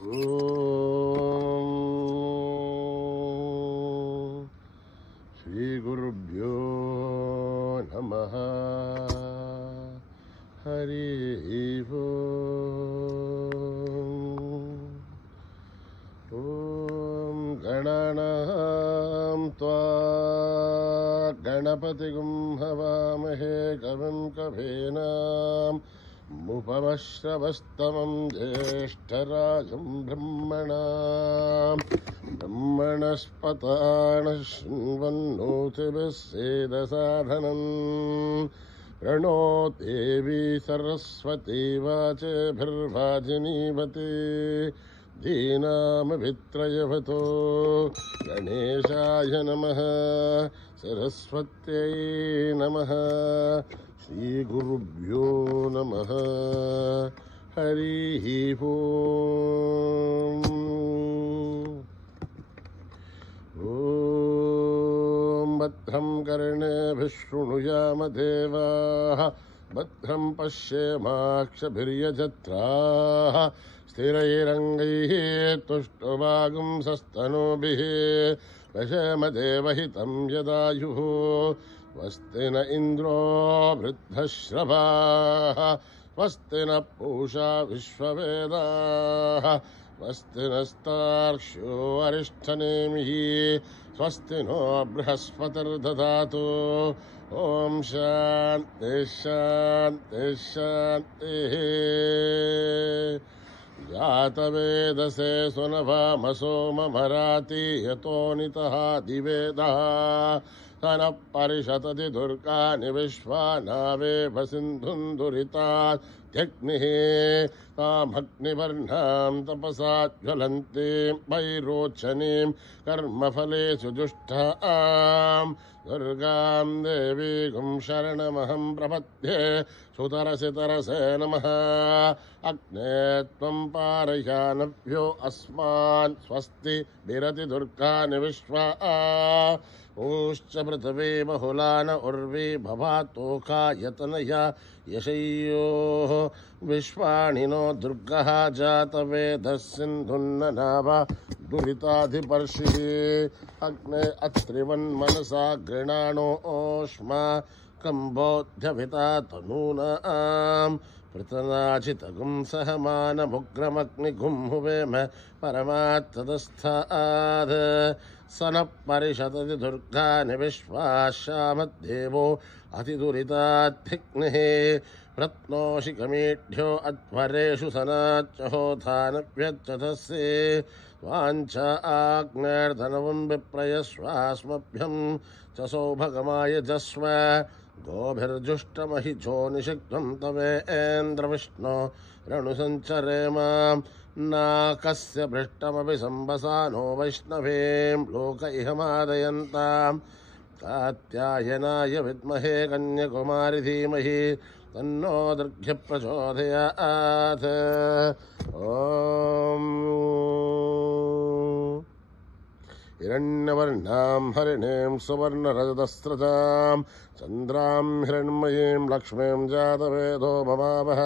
ఓం శ్రీ గురుభ్యో నమః. హరి ఓం గణానాం త్వా గణపతిగుం హవామహే కవిం కవీనాం ముపమశ్రవస్తమం జ్యేష్ఠరాజం బ్రహ్మణస్పతాన శృణ్వన్నోతిభిः సేదసాదనం ప్రణో దేవీ సరస్వతీ వాచేభిర్వాజినీవతి ధీనామభిత్రయవతో గణేశాయ నమః సరస్వత్యై నమః శ్రీగురుభ్యో నమః. హరి ఓం భద్రం కర్ణేభిః శృణుయామ దేవాః భద్రం పశ్యేమాక్షభిర్యజత్రాః స్థిరైరంగైః తుష్టువాగుంసస్తనూభిः పశ్యేమ దేవహితం యదాయుః స్వస్తి న ఇంద్రో వృద్ధశ్రవాః స్వస్తి న పూషా విశ్వవేదాః స్వస్తి నస్తార్క్ష్యో అరిష్టనేమిః స్వస్తి నో బృహస్పతిర్దదాతు. ఓం శాంతి శాంతి శాంతి. జాతవేదసే సునభామసో మమరాతి యతో నితః దివేదః తన పరిషతతి దుర్గాని విశ్వానావేవ సింధుం దురితాత్యగ్నిః తామగ్నివర్ణాం తపసా జ్వలంతీం వైరోచనీం కర్మఫలేషు జుష్టాం దుర్గాం దేవీగుం శరణమహం ప్రపద్యే. సుతరసి తరసే నమః. అగ్నే త్వం పారయానభ్యో అస్మాన్ స్వస్తి విరతి దుర్గాని విశ్వా ఊశ్చ పృథివీ బహుళాన ఉర్వీ భవాతోకాయతనయ యశయ్యోః విశ్వాణినో దుర్గః జాతవేదः సింధున్ననాభ దురితాధిపర్షిः. అగ్నే అత్రివన్మనసా గృణాణో ఓష్మా కంబోధ్యభితా తనూనాం పృతనాచితగుం సహమానముగ్రమగ్నిగుం హువేమ పరమాత్తదస్థాద్. సన పరిషతతి దుర్గాని విశ్వాశ్యామద్దేవో అతిదురితాధిగ్నిః రత్నోషికమీఢ్యో అధ్వరేషు సనాచ్చహోధానవ్యచ్చతస్సే వాంఛా ఆగ్నేర్ధనవం విప్రయస్వాస్మభ్యం చ సౌభగమాయ జస్వ గోభిర్జుష్టమహిచో నిషిగ్ధం తవేంద్రవిష్ణో రణుసంచరేమ. నాకస్య భృష్టమపి సంవసానో వైష్ణవీం లోక ఇహమాదయంతాం కాత్యాయనాయ విద్మహే కన్యకుమారి ధీమహి తన్నో దుర్గ్య ప్రచోదయాత్. ఓం హిరణ్యవర్ణాం హరిణీం సువర్ణరజతస్రజాం చంద్రాం హిరణ్మయీం లక్ష్మీం జాతవేదో భవావహ.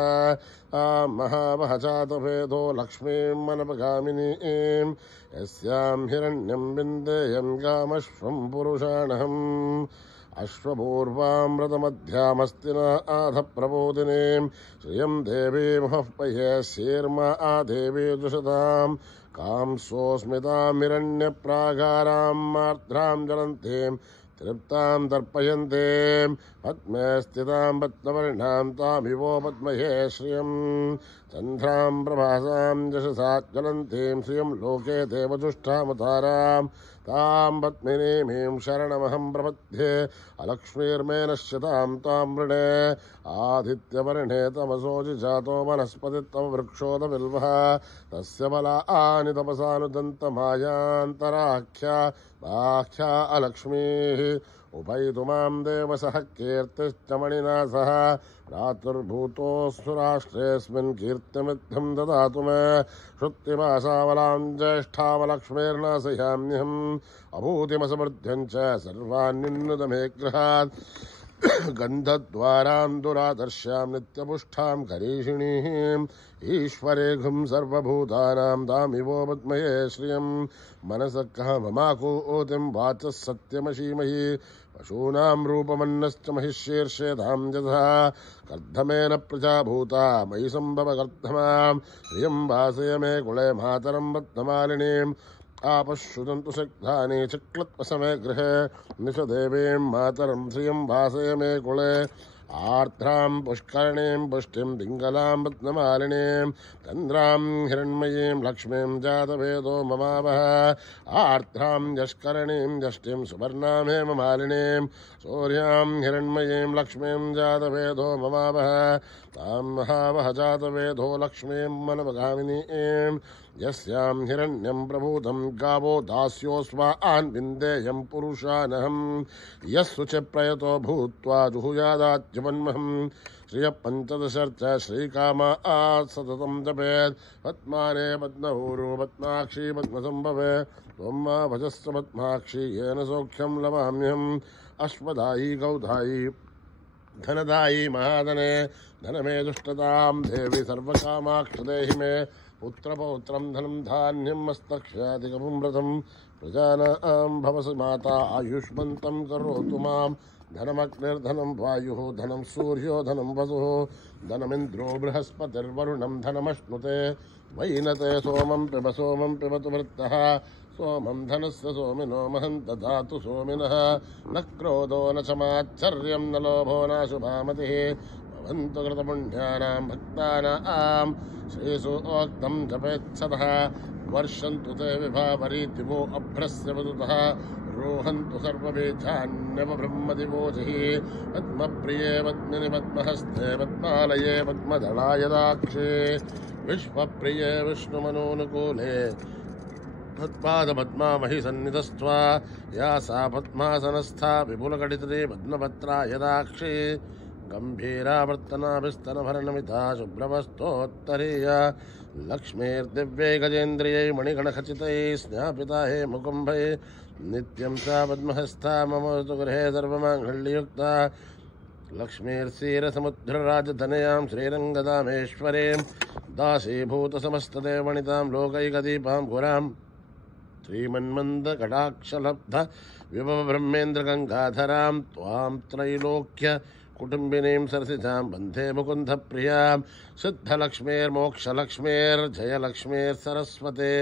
తాం మహావహ జాతవేదో లక్ష్మీం మనపగామినీం యస్యాం హిరణ్యం విందేయం గామశ్వం పురుషాణహం. అశ్వపూర్వామృతమధ్యామస్తినా ఆధ ప్రబోధినీం శ్రియం దేవీమహఃపయే శీర్మా దేవీ దుషతాం కాంసోస్మితామిరణ్యప్రాగారాం మార్ద్రాం జ్వలంతీం తృప్తాం దర్పయంతీం పద్మే స్థితాం పద్మవర్ణాం తామివో పద్మహే శ్రియం చంద్రాం ప్రభాసాం యశసా జ్వలంతీం శ్రియం లోకే దేవజుష్టామతారాం తాం పద్మినీమీం శరణమహం ప్రపద్యే. అలక్ష్మీర్మే నశ్యతాం తాం వృణే ఆదిత్యవర్ణే తమసోజి జాతో వనస్పతిత్వ వృక్షోద బిల్వః తస్య బలాని తపసానుదంతమాయాంతరాఖ్యా బాహ్యా అలక్ష్మీః. ఉపైతు మాం దేవసః కీర్తిశ్చ మణినా సహ రాత్రిర్భూతోऽస్సు కీర్తిమిత్థం దదాతు మే. శృత్తిమాసావలాం జ్యేష్ఠావలక్ష్మీర్నాశయామ్యహం అభూతిమసమృద్ధ్యం చ సర్వాన్యున్నత మే గృహాత్. गन्धद्वारां दुरादर्श्यां नित्यपुष्ठां करीषिणीं ईश्वरेघुं सर्वभूतानां दामिवो पद्मये श्रियं मनसः कः ममाकूतिं वाचः सत्यमशीमहि पशूनां रूपमन्नश्च महिषीर्षेधां यथा कर्धमेन प्रजाभूता मयि सम्भव कर्धमां श्रियं वासय मे कुले मातरं रत्नमालिनीम् आपश्रुतन्तु शक्तानि चक्लत्वसमे गृहे निशदेवीं मातरं श्रियं वासय मे कुले आर्द्रां पुष्करणीं पुष्टिं पिङ्गलां रत्नमालिनीं चन्द्रां हिरण्मयीं लक्ष्मीं जातवेदो ममावह आर्द्रां यष्करणीं यष्टिं सुवर्णां हेममालिनीं सूर्यां हिरण्मयीं लक्ष्मीं जातवेदो ममावह तां महावह जातवेदो लक्ष्मीं मनवगामिनीं यस्यां हिरण्यं प्रभूतं गावो दास्योऽस्वान् विन्देयं पुरुषानहं यस्सु च प्रयतो भूत्वा जुहुयादाज्यवन्महं श्रियः पञ्चदशर्च श्रीकामा सततं जपेत् पद्माने पद्मभूरो पद्माक्षी पद्मसम्भवे त्वं मा भजस्व पद्माक्षी येन सौख्यं लवाम्यहम् अश्वदायी गौधायी धनदायी महाधने धनमे दुष्टतां देवी सर्वकामाक्ष देहि मे पुत्रपौत्रं धनं धान्यं मस्तक्ष्यादिकं व्रतं प्रजानां भवसि माता आयुष्मन्तं करोतु मां धनमग्निर्धनं वायुः धनं सूर्यो धनं वसुः धनमिन्द्रो बृहस्पतिर्वरुणं धनमश्नुते वैनते सोमं पिबतु वृत्तः सोमं धनस्य सोमिनो महं ददातु सोमिनः न क्रोधो न च माच्छर्यं न लोभो नाशुभामतिः भवन्तु कृतपुण्यानां भक्तानां श्रीसूक्तं जपेत्सतः वर्षन्तु ते विभावरीतिवो अभ्रस्य वदुतः रोहन्तु सर्वबीजान्यवब्रह्मदिवोजिः पद्मप्रिये पद्मिनि पद्महस्ते पद्मालये पद्मदलायदाक्षे विश्वप्रिये विष्णुमनोनुकूले तत्पादपद्मामहि सन्निधस्त्वा या सा पद्मासनस्था विपुलकटितरे पद्मपत्रा यदाक्षी गम्भीरावर्तनाभिस्तनभरणमिता शुभ्रवस्तोत्तरीय लक्ष्मीर्दिव्यै गजेन्द्रियै मणिगणखचितैः स्नापिता हे मुकुम्भै नित्यं सा पद्महस्ता मम तु गृहे सर्वमाङ्गल्ययुक्ता लक्ष्मीर्षीरसमुद्रराजधनयां श्रीरङ्गदामेश्वरीं दासीभूतसमस्तदेवणितां लोकैकदीपां पुरां श्रीमन्मन्दकटाक्षलब्ध विभव ब्रह्मेन्द्रगङ्गाधरां त्वां त्रैलोक्य कुटुम्बिनीं सरसिजां वन्दे मुकुन्दप्रियां सिद्धलक्ष्मीर्मोक्षलक्ष्मीर्जयलक्ष्मीर्सरस्वते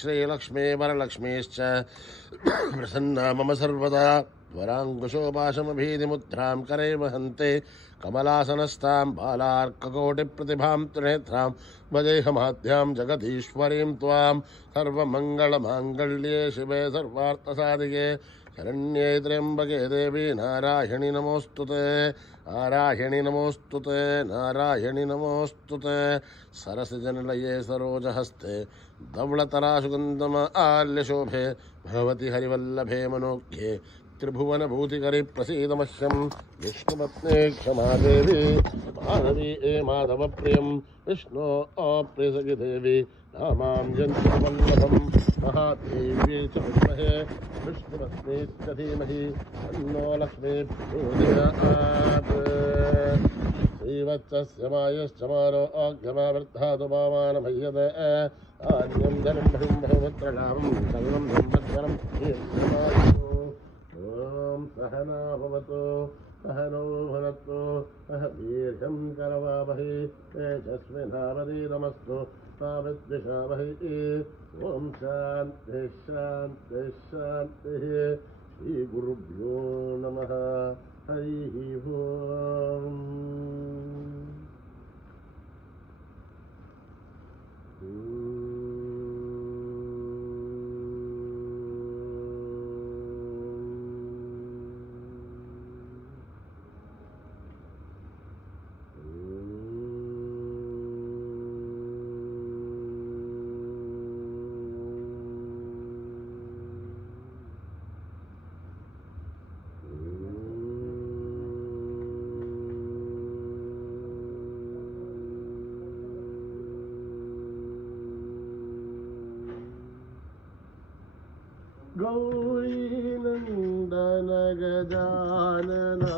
श्रीलक्ष्मी वरलक्ष्मीश्च प्रसन्ना मम सर्वदा वराङ्कुशोपाशमभीतिमुद्रां करे वहन्ते कमलासनस्तां बालार्ककोटिप्रतिभां त्रिनेत्रां भजेहमाद्यां जगदीश्वरीं त्वां सर्वमङ्गलमाङ्गल्ये शिवे सर्वार्थसाधिके शरण्ये त्र्यम्बके देवी नारायणि नमोऽस्तुते नारायणि नमोऽस्तुते नारायणि नमोऽस्तुते सरसिजनिलये सरोजहस्ते धवलतरासुगन्धमाल्यशोभे भगवति हरिवल्लभे मनोज्ञे त्रिभुवनभूतिकरि प्रसीदमह्यं विष्णुपत्नी क्षमा देवी माधवी माधवप्रियं विष्णो अप्रियसखि देवी नामां यन्त्रवल्लभं महादेव्यै च विद्महे विष्णुपत्नी च धीमहि तन्नो लक्ष्मी प्रचोदयात् श्रीवत्सस्य मायश्च मानो आज्ञमावृद्धातु पामानमह्यते आज्ञं धनं बहुपुत्रलाभं सर्वं सम्पत्करं ॐ सहना भवतु सहनो भुनक्तु सह दीर्घं करवावहै तेजस्विनावधीतमस्तु मा विद्विषावहै ॐ शान्तिः शान्तिः शान्तिः श्रीगुरुभ्यो नमः हरिः ओम् गौरी नंदन गजानना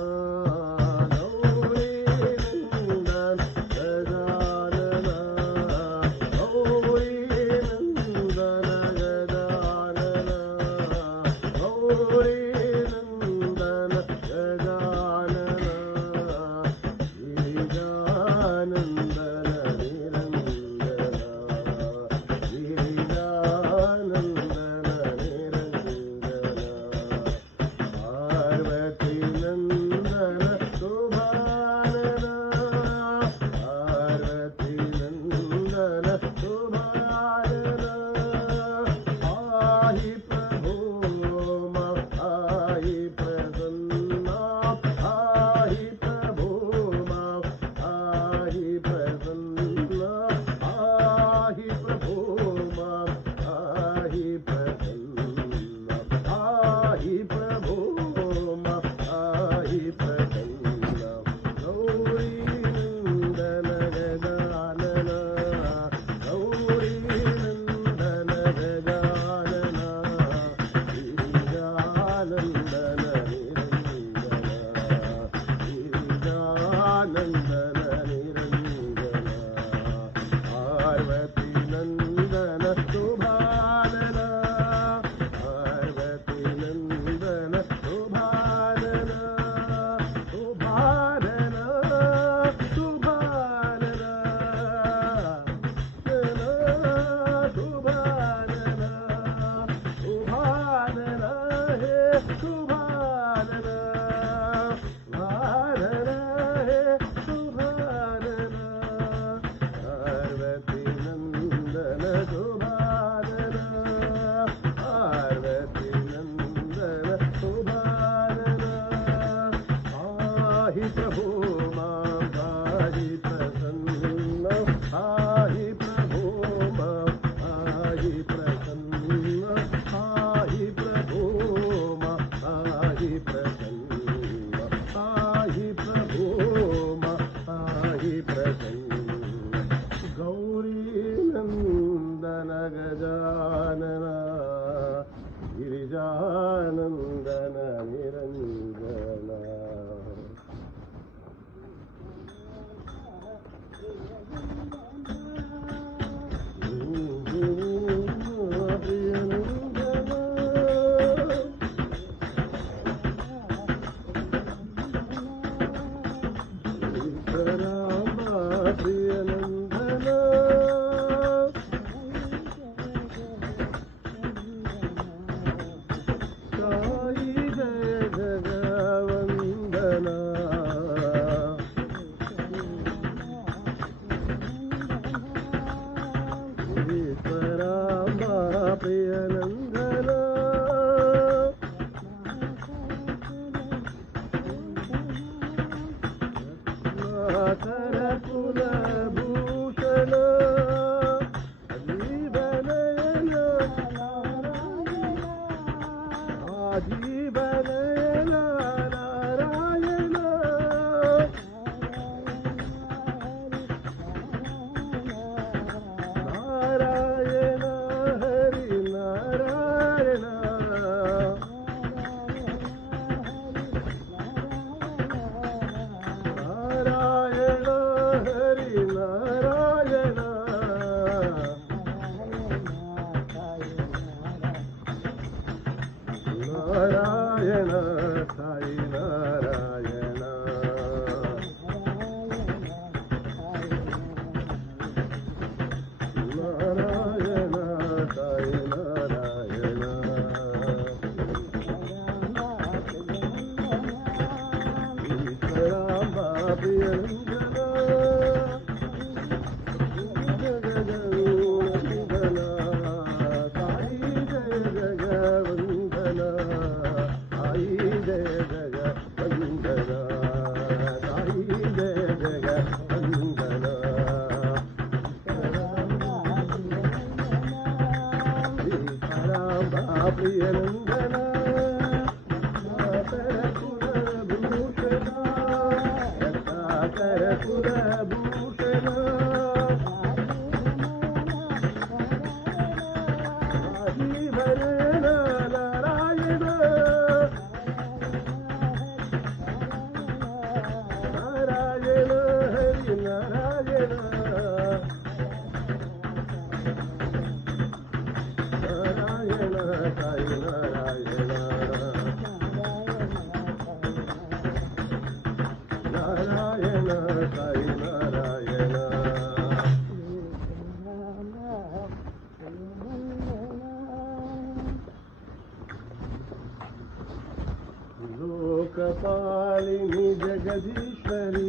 लोकपालिनी जगदीश्वरी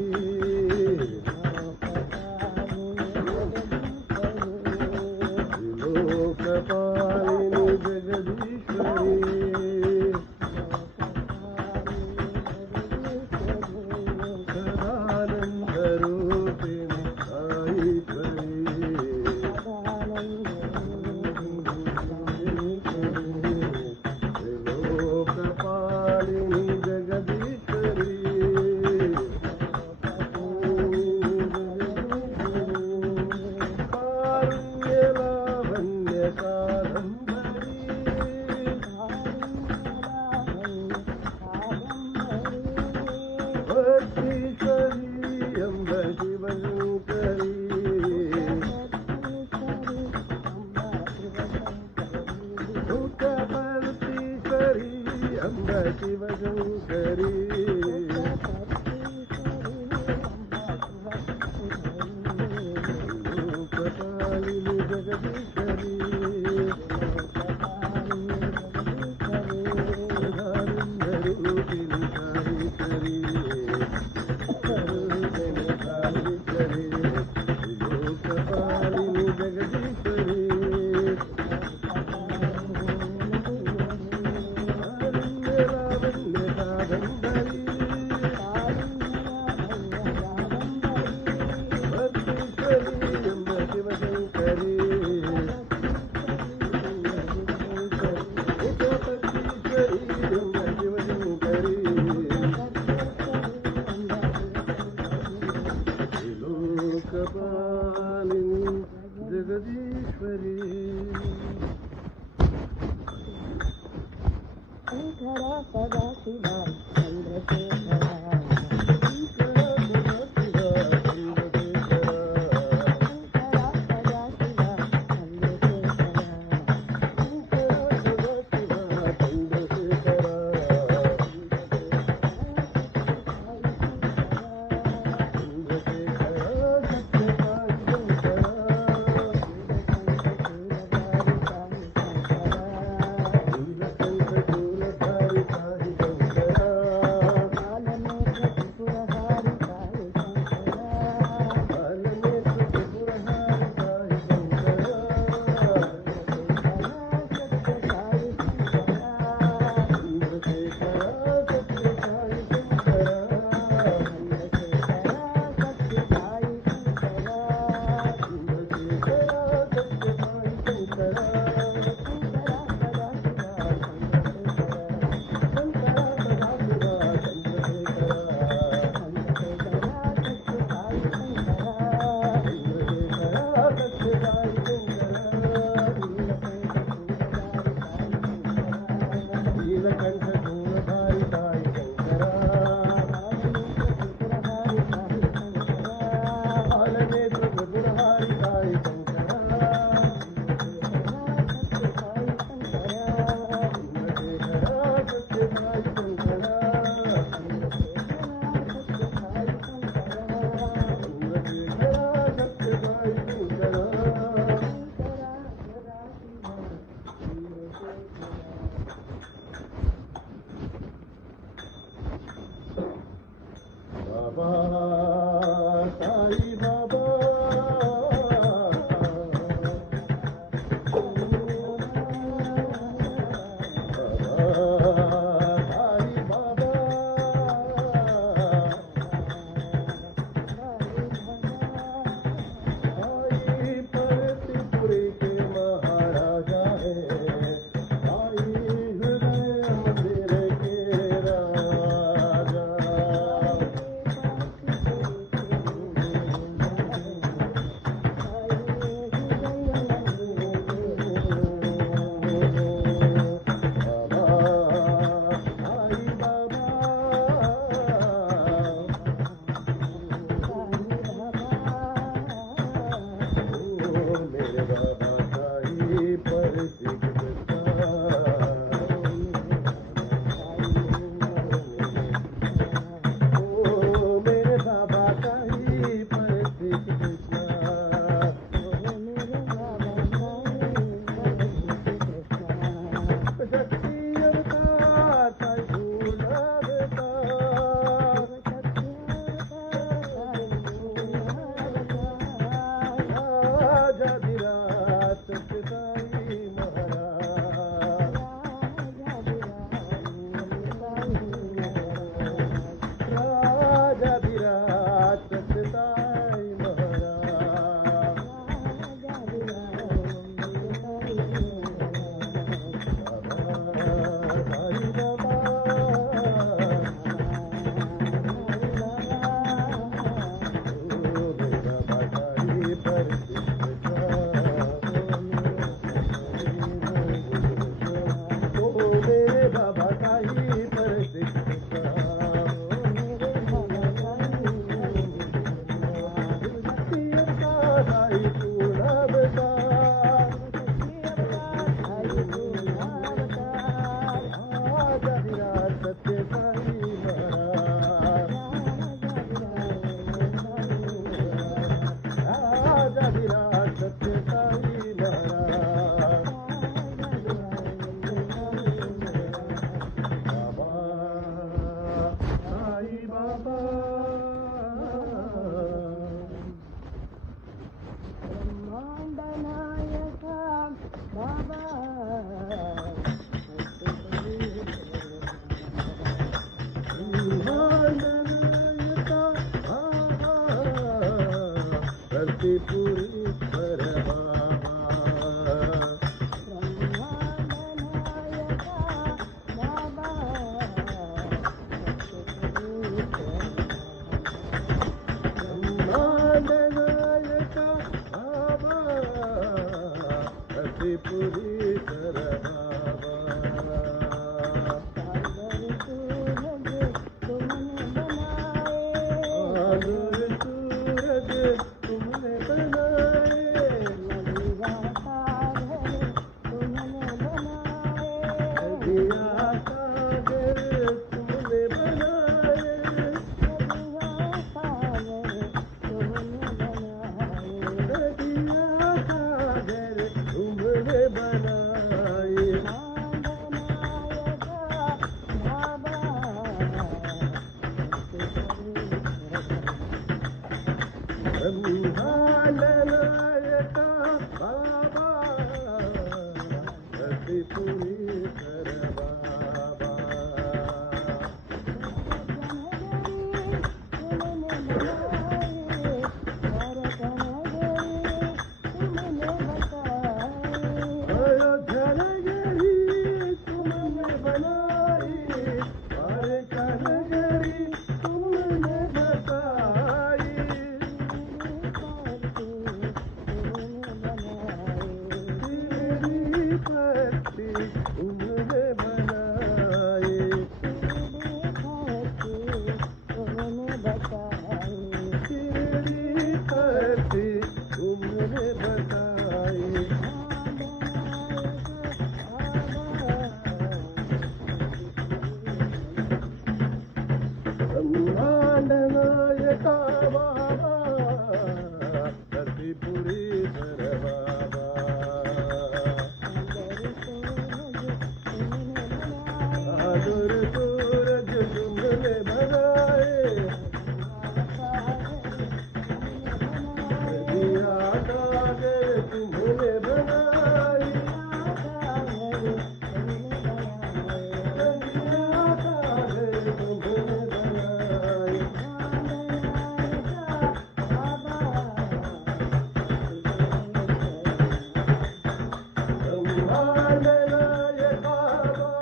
रतिपुरीश्वर बाबा ब्रह्मांडनायका बाबा रतिपुरीश्वर बाबा ब्रह्मांडनायका बाबा रतिपुरीश्वर बाबा अयोध्या नगरी तुमने बनाई द्वारका नगरी तुमने बसाई पत्ती तुमने बनाई तेरी पत्ती तुमने बताई ब्रह्मांडनायका बाबा रतिपुरीश्वर बाबा आदुर सूरज तुमने बनाए दिया कागर तुमने बनाई दिया कागर तुमने बनाई ब्रह्मांडनायका बाबा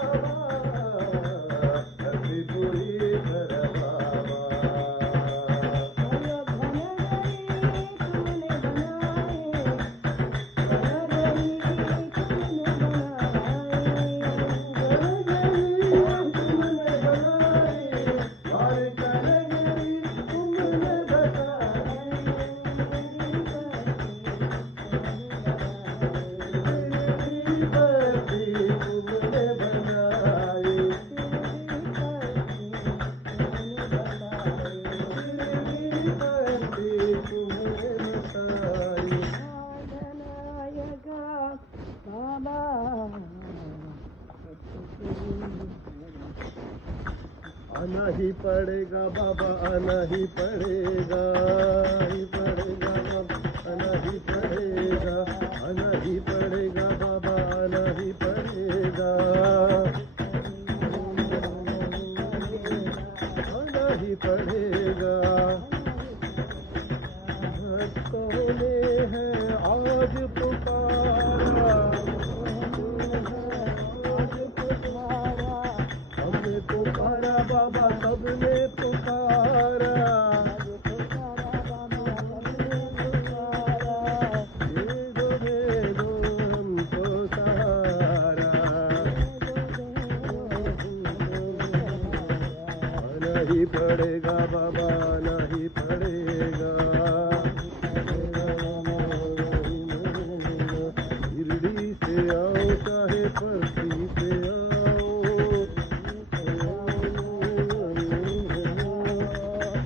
रतिपुरीश्वर बाबा आना ही पड़ेगा बाबा आना ही पड़ेगा बाबा आना ही पड़ेगा आना ही पड़ेगा बाबा आना ही पड़ेगा आना ही पड़ेगा भक्तों ने है आज पुकारा हमने पुकारा बाबा सबने पुकारा दे दो हमको सहारा आना ही पड़ेगा बाबा आना ही पड़ेगा शिरडी से आओ चाहे परसी से आओ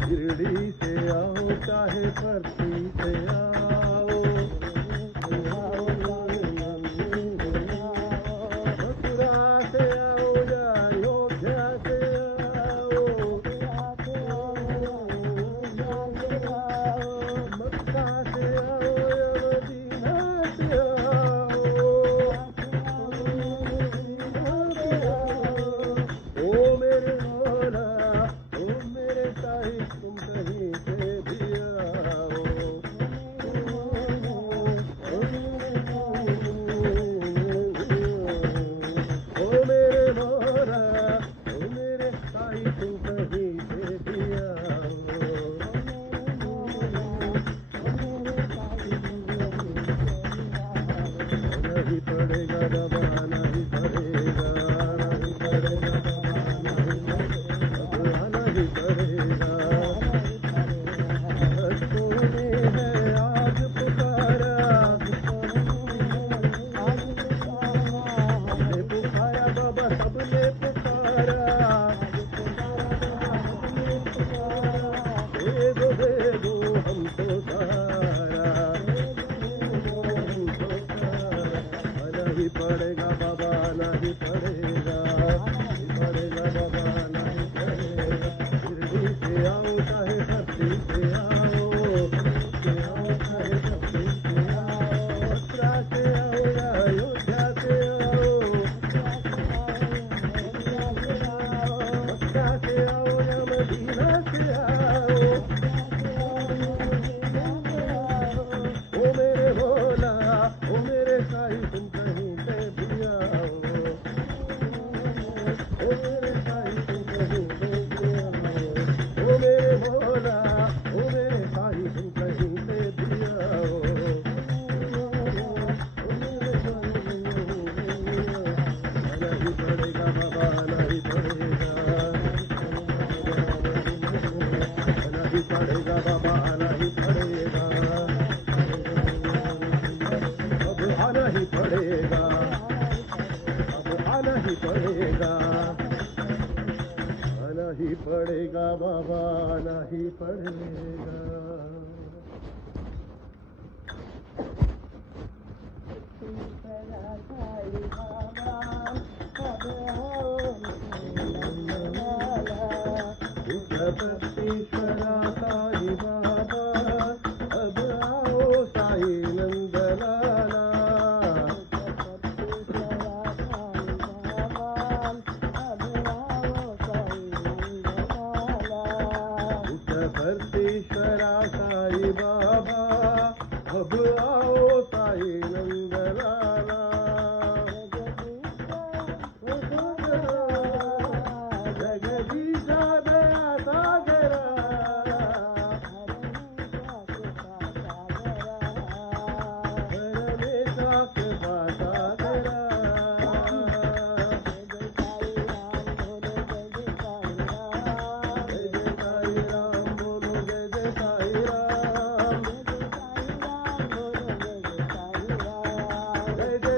शिरडी से आओ चाहे परसी से आओ मथुरा से आओ या अयोध्या से आओ पड़ेगा बाबा आना ही पड़ेगा, नहीं पड़ेगा बाबा आना ही पड़ेगा। भक्तों ने है आज पुकारा, सबने पुकारा बाबा सबने पुकारा, दे दो हमको सारा, आना ही पड़ेगा बाबा आना ही पड़ेगा, पड़ेगा बाबा आना ही पड़ेगा। शिरडी से आओ चाहे धरती से आओ, चाहे धरती से आओ, मथुरा से आओ या अयोध्या से आओ, मक्का से आओ या मदीना से आओ, ओ मेरे भोला ओ मेरे साईं तुम कहीं पे भी आओ, ओ मेरे साईं तुम कहीं पे भी आओ, ओ मेरे भोला ओ मेरे साईं तुम कहीं पे भी आओ, आना ही पड़ेगा बाबा आना ही पड़ेगा, आना ही पड़ेगा बाबा आना ही पड़ेगा, अब आना ही पड़ेगा, अब आना ही पड़ेगा, आना ही पड़ेगा बाबा आना ही पड़ेगा। जगदीश्वरा साईं बाबा अब आओ साईं नंदलाला, जगदीश्वरा साईं बाबा अब आओ साईं नंदलाला, जगदीशा दया सागरा, परमेशा कृपा सागरा, जय जय साईं राम बोलो जय जय साईं राम, जय जय साईं राम बोलो जय जय साईं राम, जय जय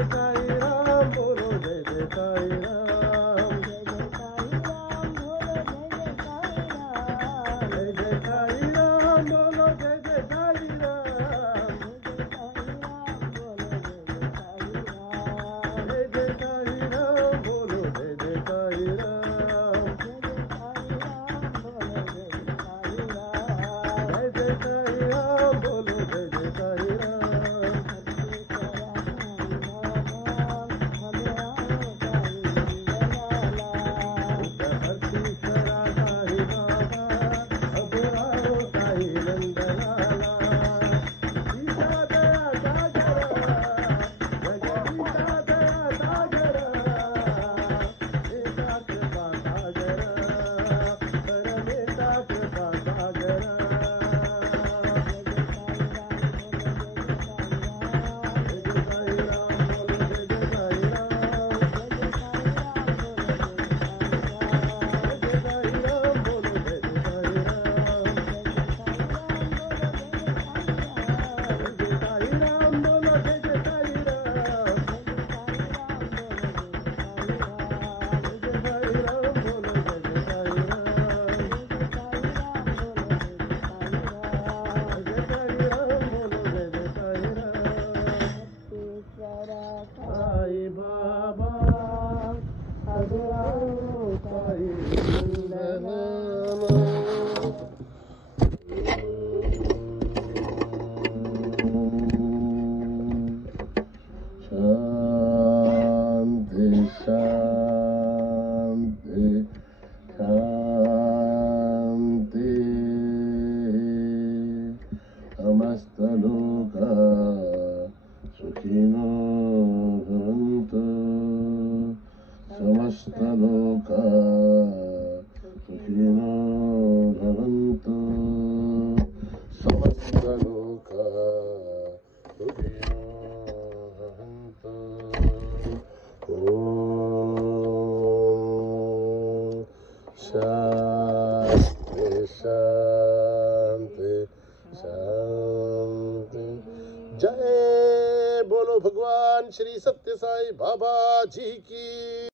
साईं राम बोलो जय जय साईं राम, जय जय साईं राम बोलो जय जय साईं राम, जय जय साईं राम बोलो जय जय साईं राम। जगदीश्वरा साईं बाबा अब आओ साईं नंदलाला, ईशा दया सागरा, जगदीशा दया सागरा, एका कृपा सागरा, परमेशा कृपा सागरा, जय जय साईं राम बोलो जय जय साईं राम, जय जय साईं राम बोलो जय जय साईं राम, जय जय साईं राम बोलो जय जय साईं राम, जय जय साईं राम बोलो जय जय साईं राम, जय साईं राम बोलो जय जय साईं राम। साईं बाबा अब आओ साईं नंदलाला। शांति शांति शांति, समस्तलोका सुखिनो भवन्तु, समस्तलोका सुखिनो भवन्तु, समस्तलोका सुखिनो भवन्तु। शांति शांति। जय बोलो भगवान श्री सत्य साई बाबा जी की।